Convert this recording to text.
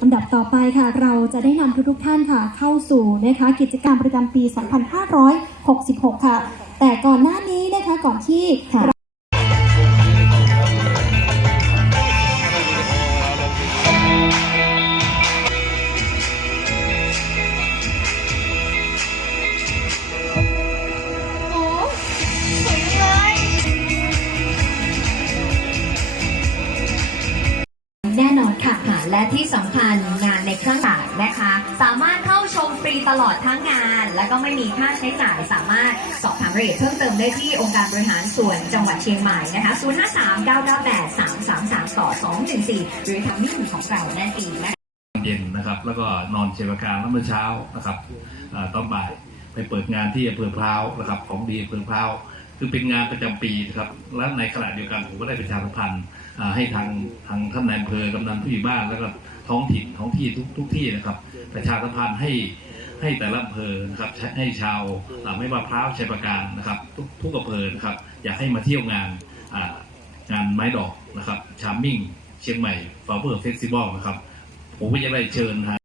ลำดับต่อไปค่ะ เราจะได้นำทุกๆท่านค่ะ เข้าสู่นะคะกิจกรรมประจำปี 2566 ค่ะ แต่ก่อนหน้านี้นะคะก่อนที่ แน่นอนค่ะค่ะ และที่สำคัญงานในเครั้งต่างนะคะ สามารถเข้าชมฟรีตลอดทั้งงาน และก็ไม่มีค่าใช้จ่ายสามารถสอบถามรายละเอียดเพิ่มเติมได้ที่องค์การบริหารส่วนจังหวัดเชียงใหม่นะคะ 053 998 333ต่อ214 หรือทางมิติของเรานั่นเองนะคะเย็นนะครับ แล้วก็นอนเชวการแล้วเมื่อเช้านะครับอตอนบ่ายไปเปิดงานที่อำเภอพร้าวนะครับของดีอำเภอพร้าว คือเป็นงานประจำปีนะครับ และในขณะเดียวกันผมก็ได้ประชาสัมพันธ์ให้ทางทางท่านนายอำเภอกำนันผู้ใหญ่บ้านแล้วก็ท้องถิ่นท้องที่ทุกทุกที่นะครับ ประชาสัมพันธ์ให้ให้แต่ละอำเภอนะครับให้ชาวไม่ว่าพร้าวชัยประการนะครับ ทุกทุกอำเภอนะครับ อยากให้มาเที่ยวงานงานไม้ดอกนะครับชาร์มมิ่งเชียงใหม่ฟลาเวอร์เฟสติวัลนะครับ ผมก็จะได้เชิญฮะ